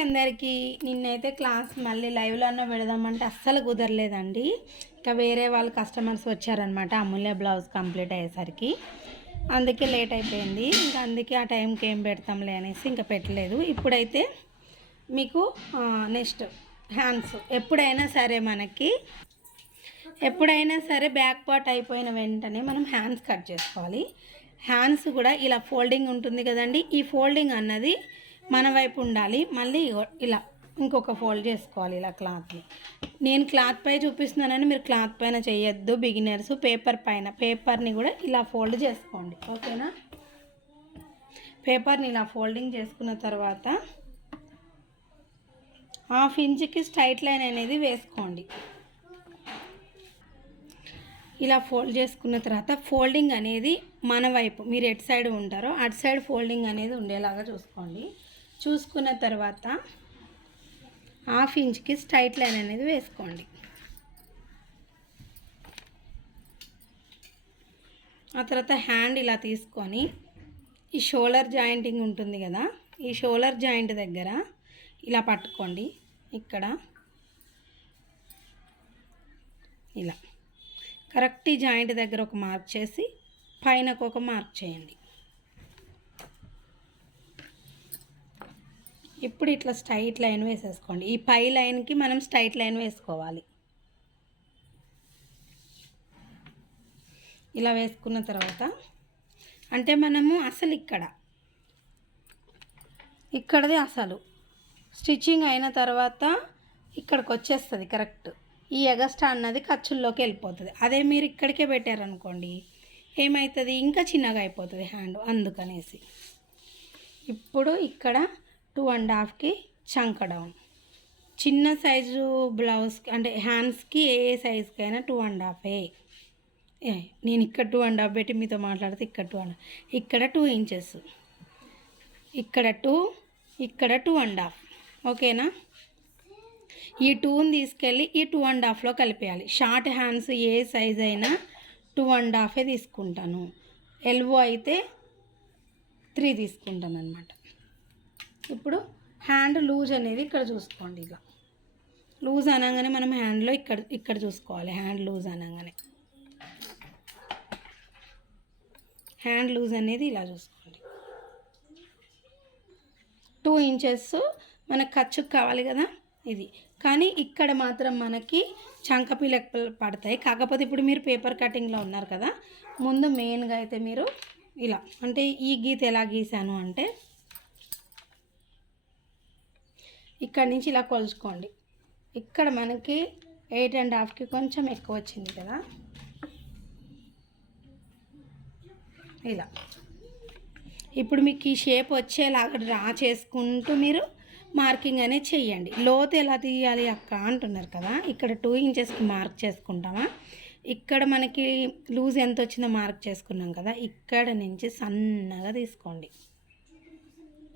అందరికీ నిన్నైతే క్లాస్ మళ్ళీ లైవ్లోనే పెడదామంటే అస్సలు కుదరలేదండి. ఇంకా వేరే వాళ్ళు కస్టమర్స్ వచ్చారనమాట అమూల్య బ్లౌజ్ కంప్లీట్ అయ్యేసరికి. అందుకే లేట్ అయిపోయింది. ఇంకా అందుకే ఆ టైంకి ఏం పెడతాంలే అనేసి ఇంకా పెట్టలేదు. ఇప్పుడైతే మీకు నెక్స్ట్ హ్యాండ్స్. ఎప్పుడైనా సరే మనకి ఎప్పుడైనా సరే బ్యాక్ పార్ట్ అయిపోయిన వెంటనే మనం హ్యాండ్స్ కట్ చేసుకోవాలి. హ్యాండ్స్ కూడా ఇలా ఫోల్డింగ్ ఉంటుంది కదండి. ఈ ఫోల్డింగ్ అన్నది మన వైపు ఉండాలి. మళ్ళీ ఇలా ఇంకొక ఫోల్డ్ చేసుకోవాలి ఇలా క్లాత్ని నేను క్లాత్ పై చూపిస్తున్నానని మీరు క్లాత్ పైన చేయొద్దు బిగినర్స్ పేపర్ పైన. పేపర్ని కూడా ఇలా ఫోల్డ్ చేసుకోండి. ఓకేనా పేపర్ని ఇలా ఫోల్డింగ్ చేసుకున్న తర్వాత హాఫ్ ఇంచ్కి స్ట్రైట్ లైన్ అనేది వేసుకోండి. ఇలా ఫోల్డ్ చేసుకున్న తర్వాత ఫోల్డింగ్ అనేది మన వైపు మీరు ఎటు సైడ్ ఉంటారో అటు సైడ్ ఫోల్డింగ్ అనేది ఉండేలాగా చూసుకోండి. చూసుకున్న తర్వాత హాఫ్ ఇంచ్కి స్ట్రైట్ లైన్ అనేది వేసుకోండి. ఆ తర్వాత హ్యాండ్ ఇలా తీసుకొని ఈ షోల్డర్ జాయింటింగ్ ఉంటుంది కదా ఈ షోల్డర్ జాయింట్ దగ్గర ఇలా పట్టుకోండి. ఇక్కడ ఇలా. కరెక్ట్ ఈ జాయింట్ దగ్గర ఒక మార్క్ చేసి పైనకు ఒక మార్క్ చేయండి. ఇప్పుడు ఇట్లా స్ట్రైట్ లైన్ వేసేసుకోండి. ఈ పై లైన్కి మనం స్ట్రైట్ లైన్ వేసుకోవాలి. ఇలా వేసుకున్న తర్వాత అంటే మనము అసలు ఇక్కడ ఇక్కడది అసలు. స్టిచ్చింగ్ అయిన తర్వాత ఇక్కడికి వచ్చేస్తుంది కరెక్ట్. ఈ ఎగస్ట్రా అన్నది ఖర్చుల్లోకి వెళ్ళిపోతుంది. అదే మీరు ఇక్కడికే పెట్టారనుకోండి ఏమవుతుంది ఇంకా చిన్నగా అయిపోతుంది హ్యాండ్ అందుకనేసి. ఇప్పుడు ఇక్కడ టూ అండ్ హాఫ్కి చంక డౌన్. చిన్న సైజు బ్లౌజ్ అంటే హ్యాండ్స్కి ఏ సైజుకైనా టూ అండ్ హాఫే. ఏ నేను ఇక్కడ టూ అండ్ హాఫ్ పెట్టి మీతో మాట్లాడితే ఇక్కడ టూ అండ్ ఇక్కడ టూ ఇంచెస్. ఇక్కడ టూ ఇక్కడ టూ అండ్ హాఫ్. ఓకేనా? ఈ టూని తీసుకెళ్ళి ఈ టూ అండ్ హాఫ్లో కలిపేయాలి. షార్ట్ హ్యాండ్స్ ఏ సైజ్ అయినా టూ అండ్ హాఫే తీసుకుంటాను. ఎల్బో అయితే త్రీ తీసుకుంటాను అనమాట ఇప్పుడు హ్యాండ్ లూజ్ అనేది ఇక్కడ చూసుకోండి ఇలా లూజ్ అనగానే మనం హ్యాండ్లో ఇక్కడ ఇక్కడ చూసుకోవాలి. హ్యాండ్ లూజ్ అనగానే. హ్యాండ్ లూజ్ అనేది ఇలా చూసుకోండి. టూ ఇంచెస్ మనకు ఖర్చుకు కావాలి కదా ఇది. కానీ ఇక్కడ మాత్రం మనకి చంకపిల్లకి పడతాయి. కాకపోతే ఇప్పుడు మీరు పేపర్ కటింగ్లో ఉన్నారు కదా ముందు మెయిన్గా అయితే మీరు ఇలా అంటే ఈ గీత ఎలా గీసాను అంటే ఇక్కడ నుంచి ఇలా కొలుచుకోండి. ఇక్కడ మనకి ఎయిట్ అండ్ హాఫ్కి కొంచెం ఎక్కువ వచ్చింది కదా. ఇలా. ఇప్పుడు మీకు ఈ షేప్ వచ్చేలాగా డ్రా చేసుకుంటూ మీరు మార్కింగ్ అనేది చెయ్యండి. లోతు ఎలా తీయాలి అక్క అంటున్నారు కదా. ఇక్కడ టూ ఇంచెస్కి మార్క్ చేసుకుంటామా? ఇక్కడ మనకి లూజ్ ఎంత వచ్చిందో మార్క్ చేసుకున్నాం కదా. ఇక్కడ నుంచి సన్నగా తీసుకోండి.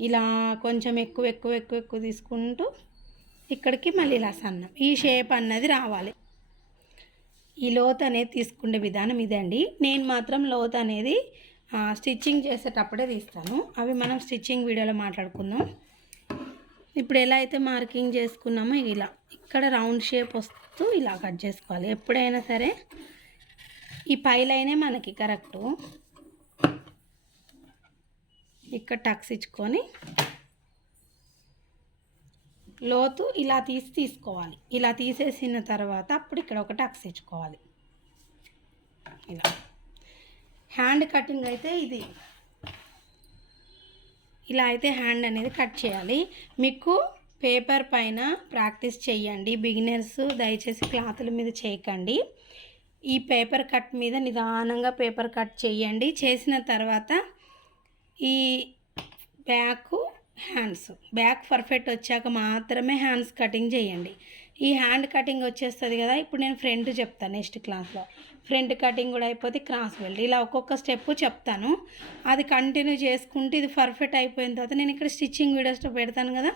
ఇలా కొంచెం ఎక్కువ ఎక్కువ ఎక్కువ ఎక్కువ తీసుకుంటూ ఇక్కడికి మళ్ళీ ఇలా సన్నం. ఈ షేప్ అన్నది రావాలి. ఈ లోత్ అనేది తీసుకునే విధానం ఇదండి నేను మాత్రం లోత్ అనేది స్టిచ్చింగ్ చేసేటప్పుడే తీస్తాను. అవి మనం స్టిచ్చింగ్ వీడియోలో మాట్లాడుకుందాం. ఇప్పుడు ఎలా అయితే మార్కింగ్ చేసుకున్నామో ఇలా. ఇక్కడ రౌండ్ షేప్ వస్తూ ఇలా కట్ చేసుకోవాలి. ఎప్పుడైనా సరే ఈ పై లైనే మనకి కరెక్టు. ఇక్కడ టక్స్ ఇచ్చుకొని లోతు ఇలా తీసి తీసుకోవాలి. ఇలా తీసేసిన తర్వాత అప్పుడు ఇక్కడ ఒక టక్స్ ఇచ్చుకోవాలి. ఇలా. హ్యాండ్ కటింగ్ అయితే ఇది. ఇలా అయితే హ్యాండ్ అనేది కట్ చేయాలి. మీకు పేపర్ పైన ప్రాక్టీస్ చేయండి బిగినర్స్ దయచేసి క్లాతుల మీద చేయకండి. ఈ పేపర్ కట్ మీద నిదానంగా పేపర్ కట్ చేయండి చేసిన తర్వాత ఈ బ్యాక్ హ్యాండ్స్. బ్యాక్ పర్ఫెక్ట్ వచ్చాక మాత్రమే హ్యాండ్స్ కటింగ్ చేయండి. ఈ హ్యాండ్ కటింగ్ వచ్చేస్తుంది కదా ఇప్పుడు నేను ఫ్రంట్ చెప్తాను నెక్స్ట్ క్లాస్లో. ఫ్రంట్ కటింగ్ కూడా అయిపోతే క్రాస్ బెల్ట్. ఇలా ఒక్కొక్క స్టెప్ చెప్తాను. అది కంటిన్యూ చేసుకుంటే ఇది పర్ఫెక్ట్ అయిపోయిన తర్వాత నేను ఇక్కడ స్టిచ్చింగ్ వీడియోస్ పెడతాను కదా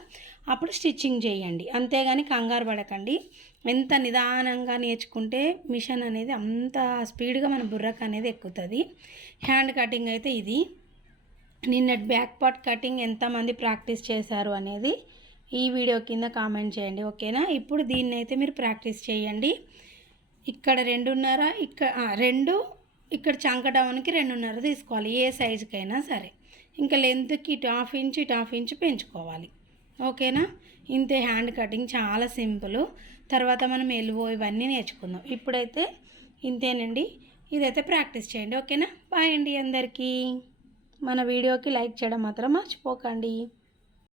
అప్పుడు స్టిచ్చింగ్ చేయండి. అంతేగాని కంగారు పడకండి. ఎంత నిదానంగా నేర్చుకుంటే మిషన్ అనేది అంత స్పీడ్గా మన బుర్రకు అనేది ఎక్కుతుంది. హ్యాండ్ కటింగ్ అయితే ఇది. నిన్న బ్యాక్ పార్ట్ కటింగ్ ఎంతమంది ప్రాక్టీస్ చేశారు అనేది ఈ వీడియో కింద కామెంట్ చేయండి ఓకేనా? ఇప్పుడు దీన్ని అయితే మీరు ప్రాక్టీస్ చేయండి. ఇక్కడ రెండున్నర ఇక్కడ రెండు ఇక్కడ చంక డౌన్కి రెండున్నర తీసుకోవాలి ఏ సైజుకైనా సరే. ఇంకా లెంత్కి ఇటు హాఫ్ ఇంచ్ ఇటు హాఫ్ ఇంచ్ పెంచుకోవాలి ఓకేనా? ఇంతే హ్యాండ్ కటింగ్ చాలా సింపుల్. తర్వాత మనం ఎలువో ఇవన్నీ నేర్చుకుందాం. ఇప్పుడైతే ఇంతేనండి. ఇదైతే ప్రాక్టీస్ చేయండి ఓకేనా? బాయ్ అండి అందరికీ. మన వీడియోకి లైక్ చేయడం మాత్రం మర్చిపోకండి.